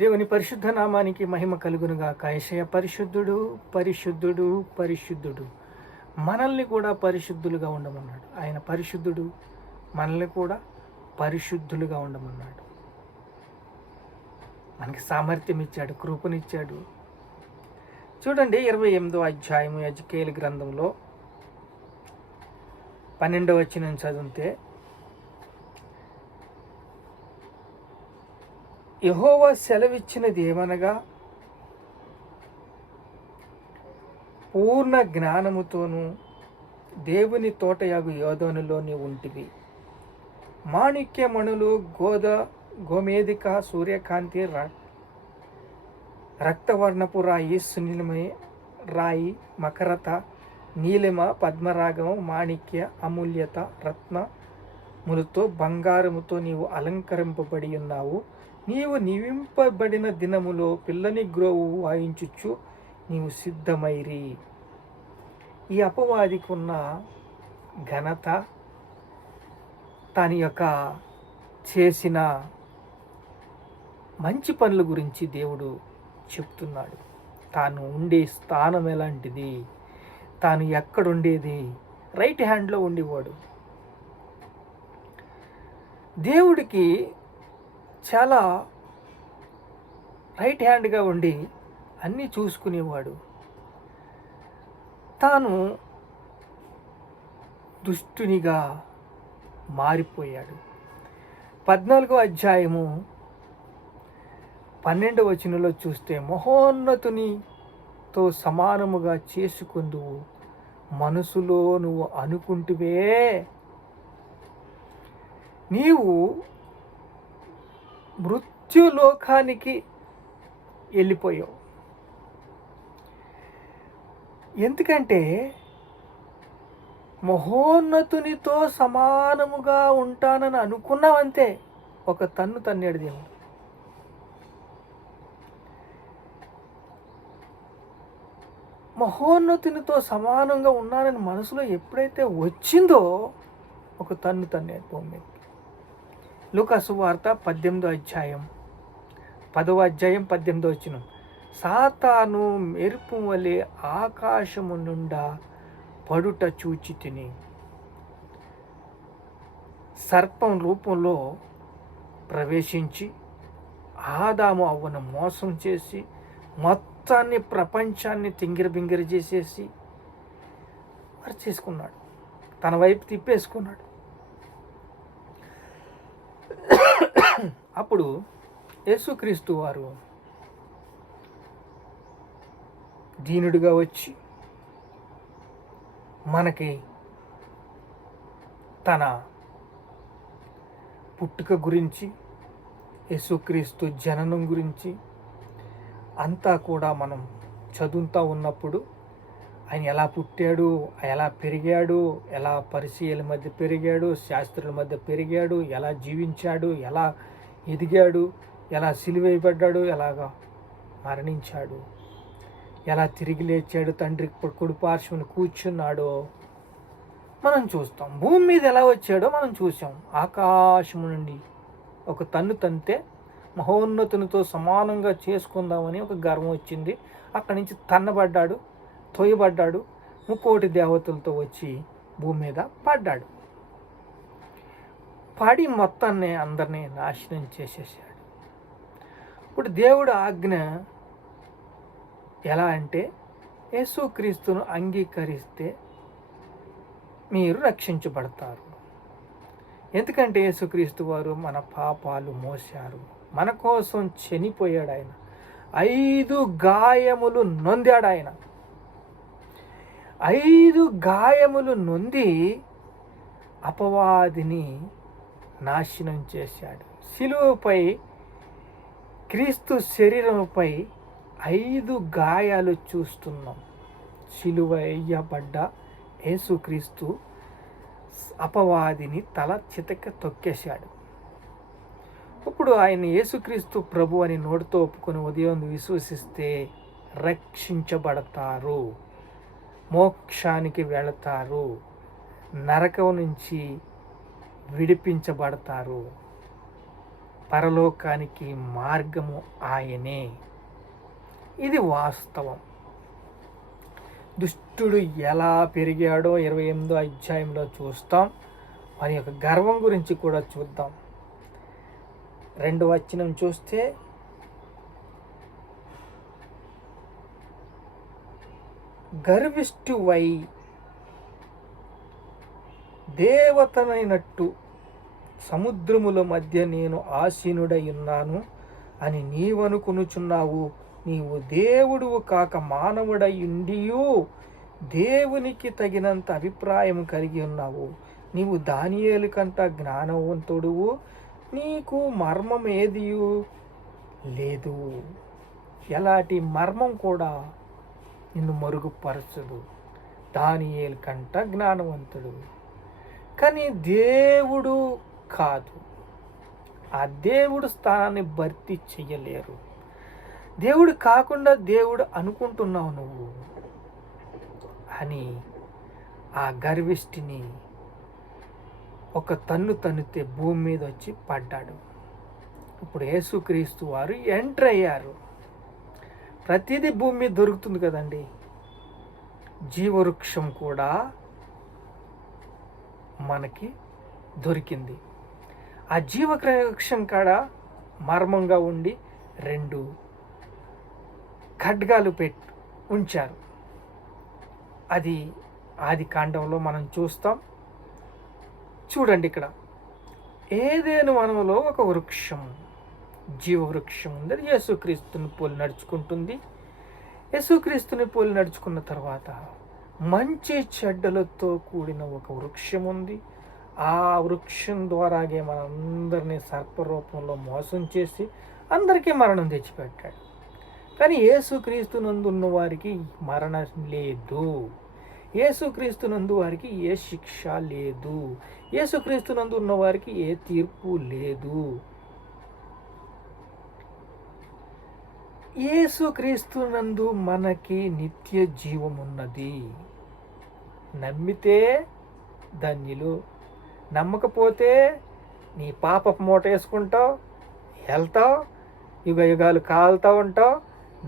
దేవుని పరిశుద్ధ నామానికి మహిమ కలుగునుగాక. యేషయ్య పరిశుద్ధుడు, పరిశుద్ధుడు, పరిశుద్ధుడు. మనల్ని కూడా పరిశుద్ధులుగా ఉండమన్నాడు. ఆయన పరిశుద్ధుడు, మనల్ని కూడా పరిశుద్ధులుగా ఉండమన్నాడు. మనకి సామర్థ్యం ఇచ్చాడు, కృపనిచ్చాడు. చూడండి 28వ అధ్యాయము యెజ్కేలు గ్రంథంలో 12వ వచనం చదివితే, యెహోవా సెలవిచ్చినది ఏమనగా, పూర్ణ జ్ఞానముతోనూ దేవుని తోటయాగు యోధనులో నీవు ఉంటివి. మాణిక్యమణులు, గోమేధిక, సూర్యకాంతి, రక్తవర్ణపు రాయి, సునీలమయ రాయి, మకరత, నీలిమ, పద్మరాగము, మాణిక్య, అమూల్యత, రత్నములతో, బంగారముతో నీవు అలంకరింపబడి ఉన్నావు. నీవు నివింపబడిన దినములో పిల్లని గ్రోవు వాయించుచు నీవు సిద్ధమైరి. ఈ అపవాదికి ఉన్న ఘనత, తన యొక్క చేసిన మంచి పనుల గురించి దేవుడు చెప్తున్నాడు. తాను ఉండే స్థానం ఎలాంటిది, తాను ఎక్కడుండేది, రైట్ హ్యాండ్లో ఉండేవాడు. దేవుడికి చాలా రైట్ హ్యాండ్గా ఉండి అన్నీ చూసుకునేవాడు. తాను దుష్టునిగా మారిపోయాడు. 14వ అధ్యాయము 12వ వచనంలో చూస్తే, మహోన్నతునితో సమానముగా చేసుకుందువు మనసులో నువ్వు అనుకుంటువే, నీవు మృత్యులోకానికి వెళ్ళిపోయావు. ఎందుకంటే మహోన్నతునితో సమానముగా ఉంటానని అనుకున్నావంతే, ఒక తన్ను తన్నేడు దేవుడు. మహోన్నతునితో సమానంగా ఉన్నానని మనసులో ఎప్పుడైతే వచ్చిందో, ఒక తన్ను తన్నేడు భూమి మీద. లూకా సువార్త 10వ అధ్యాయం 18వ వచనం, సాతాను మెరుపు వలె ఆకాశము నుండా పడుట చూచి తిని, సర్పం రూపంలో ప్రవేశించి ఆదాము అవ్వను మోసం చేసి మొత్తాన్ని, ప్రపంచాన్ని తింగిరబింగిరి చేసేసి మరి చేసుకున్నాడు, తన వైపు తిప్పేసుకున్నాడు. అప్పుడు యేసుక్రీస్తు వారు దీనుడిగా వచ్చి మనకి తన పుట్టుక గురించి, యేసుక్రీస్తు జననం గురించి అంతా కూడా మనం చదువుతూ ఉన్నప్పుడు, ఆయన ఎలా పుట్టాడు, ఎలా పెరిగాడు, ఎలా పరిచయాల మధ్య పెరిగాడు, శాస్త్రుల మధ్య పెరిగాడు, ఎలా జీవించాడు, ఎలా ఎదిగాడు, ఎలా సిలువేయబడ్డాడు, ఎలాగా మరణించాడు, ఎలా తిరిగి లేచాడు, తండ్రి కుడి పార్శ్వన కూర్చున్నాడో మనం చూస్తాం. భూమి మీద ఎలా వచ్చాడో మనం చూసాం. ఆకాశం నుండి ఒక తన్ను తంతే మహోన్నతునితో సమానంగా చేసుకుందామని ఒక గర్వం వచ్చింది. అక్కడి నుంచి తన్నబడ్డాడు, తోయబడ్డాడు, 3,000,000 దేవతలతో వచ్చి భూమి మీద పడ్డాడు. పడి మొత్తాన్ని అందరినీ నాశనం చేసేసాడు. ఇప్పుడు దేవుడు ఆజ్ఞ ఎలా అంటే, యేసుక్రీస్తును అంగీకరిస్తే మీరు రక్షించబడతారు. ఎందుకంటే యేసుక్రీస్తు వారు మన పాపాలు మోశారు, మన కోసం చనిపోయాడు. ఆయన 5 గాయములు నొందాడు. ఆయన 5 గాయములు నొంది అపవాదిని నాశనం చేశాడు. శిలువపై, క్రీస్తు శరీరంపై 5 గాయాలు చూస్తున్నాం. శిలువ వేయబడ్డ యేసుక్రీస్తు అపవాదిని తల చితక తొక్కేశాడు. ఇప్పుడు ఆయన యేసుక్రీస్తు ప్రభు అని నోటితో ఒప్పుకొని ఉదయం విశ్వసిస్తే రక్షించబడతారు, మోక్షానికి వెళతారు, నరకం నుంచి విడిపించబడతారు. పరలోకానికి మార్గము ఆయనే. ఇది వాస్తవం. దుష్టుడు ఎలా పెరిగాడో 28వ అధ్యాయంలో చూస్తాం. వారి యొక్క గర్వం గురించి కూడా చూద్దాం. 2వ వచనం చూస్తే, గర్విష్ఠువై దేవతనైనట్టు సముద్రముల మధ్య నేను ఆసీనుడై ఉన్నాను అని నీవనుకొనుచున్నావు. నీవు దేవుడువు కాక మానవుడై ఉండియు దేవునికి తగినంత అభిప్రాయం కలిగి ఉన్నావు. నీవు దానియేలు కంట జ్ఞానవంతుడువు, నీకు మర్మం ఏదియు లేదు. ఎలాంటి మర్మం కూడా నిన్ను మరుగుపరచదు. దానియేలు కంట జ్ఞానవంతుడు, కానీ దేవుడు కాదు. ఆ దేవుడు స్థానాన్ని భర్తీ చెయ్యలేరు. దేవుడు కాకుండా దేవుడు అనుకుంటున్నావు నువ్వు అని ఆ గర్విష్ఠిని ఒక తన్నితే భూమి మీద వచ్చి పడ్డాడు. ఇప్పుడు యేసుక్రీస్తు వారు ఎంటర్ అయ్యారు. ప్రతిదీ భూమి మీద దొరుకుతుంది కదండి. జీవవృక్షం కూడా మనకి దొరికింది. ఆ జీవవృక్షం కాడ మర్మంగా ఉండి 2 ఖడ్గాలు ఉంచారు. అది ఆది కాండంలో మనం చూస్తాం. చూడండి, ఇక్కడ ఏదేను వనంలో ఒక వృక్షం, జీవవృక్షం ఉంది. అది యేసుక్రీస్తుని పోలి నడుచుకుంటుంది. యేసుక్రీస్తుని పోలి నడుచుకున్న తర్వాత మంచి చెడ్డలతో కూడిన ఒక వృక్షం ఉంది. ఆ వృక్షం ద్వారాగే మనందరినీ సర్పరూపంలో మోసం చేసి అందరికీ మరణం తెచ్చిపెట్టాడు. కానీ యేసుక్రీస్తునందు ఉన్న వారికి మరణం లేదు. యేసుక్రీస్తునందు వారికి ఏ శిక్ష లేదు. యేసుక్రీస్తునందు ఉన్న వారికి ఏ తీర్పు లేదు. యేసుక్రీస్తునందు మనకి నిత్య జీవం ఉన్నది. నమ్మితే ధన్యులు, నమ్మకపోతే నీ పాపపు మూట వేసుకుంటావు, వెళ్తావు, యుగ యుగాలు కాలుతూ ఉంటావు.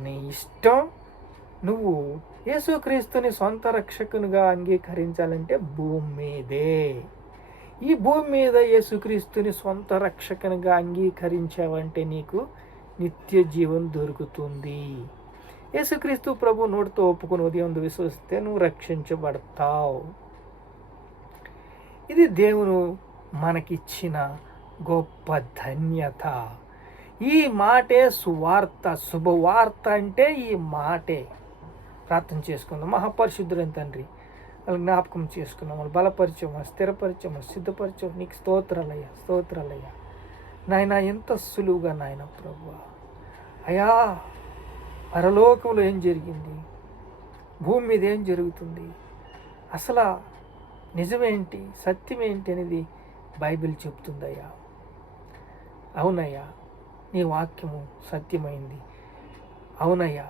నీ ఇష్టం. నువ్వు యేసుక్రీస్తుని సొంత రక్షకునిగా అంగీకరించాలంటే భూమి మీదే. ఈ భూమి మీద యేసుక్రీస్తుని సొంత రక్షకునిగా అంగీకరించావంటే నీకు నిత్య జీవం దొరుకుతుంది. యేసుక్రీస్తు ప్రభు నోటితో ఒప్పుకొని ఉదయం విశ్వసిస్తే నువ్వు రక్షించబడతావు. ఇది దేవుడు మనకిచ్చిన గొప్ప ధన్యత. ఈ మాటే సువార్త, శుభవార్త అంటే ఈ మాటే. ప్రార్థన చేసుకుందాం. మహాపరిశుద్ధుడైన తండ్రి, వాళ్ళని జ్ఞాపకం చేసుకున్నాం, వాళ్ళు బలపరిచాము, స్థిరపరిచాము, సిద్ధపరిచాము. నీకు స్తోత్రాలయ్యా, స్తోత్రాలయ్యా. నాయన ఎంత సులువుగా నాయన ప్రభువా. అయ్యా, పరలోకంలో ఏం జరిగింది, భూమి మీద ఏం జరుగుతుంది, అసలు నిజమేంటి, సత్యమేంటి అనేది బైబిల్ చెప్తుందయ్యా. అవునయ్యా, నీ వాక్యము సత్యమైంది. అవునయ్యా,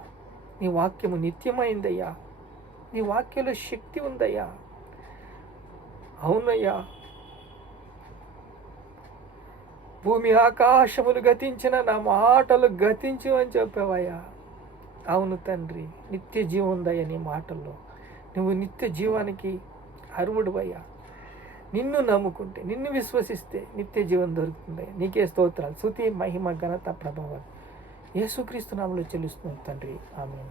నీ వాక్యము నిత్యమైందయ్యా. నీ వాక్యంలో శక్తి ఉందయ్యా. అవునయ్యా, భూమి ఆకాశములు గతించిన నా మాటలు గతించు అని చెప్పావయ్యా. అవును తండ్రి, నిత్య జీవం ఉందయ్యా నీ మాటల్లో. నువ్వు నిత్య జీవానికి అర్హుడివయ్యా. నిన్ను నమ్ముకుంటే, నిన్ను విశ్వసిస్తే నిత్య జీవం దొరుకుతుంది. నీకే స్తోత్రాలు, స్తుతి, మహిమ, ఘనత, ప్రభావాలు యేసుక్రీస్తు నామములో చెల్లిస్తున్నాను తండ్రి. ఆమేన్.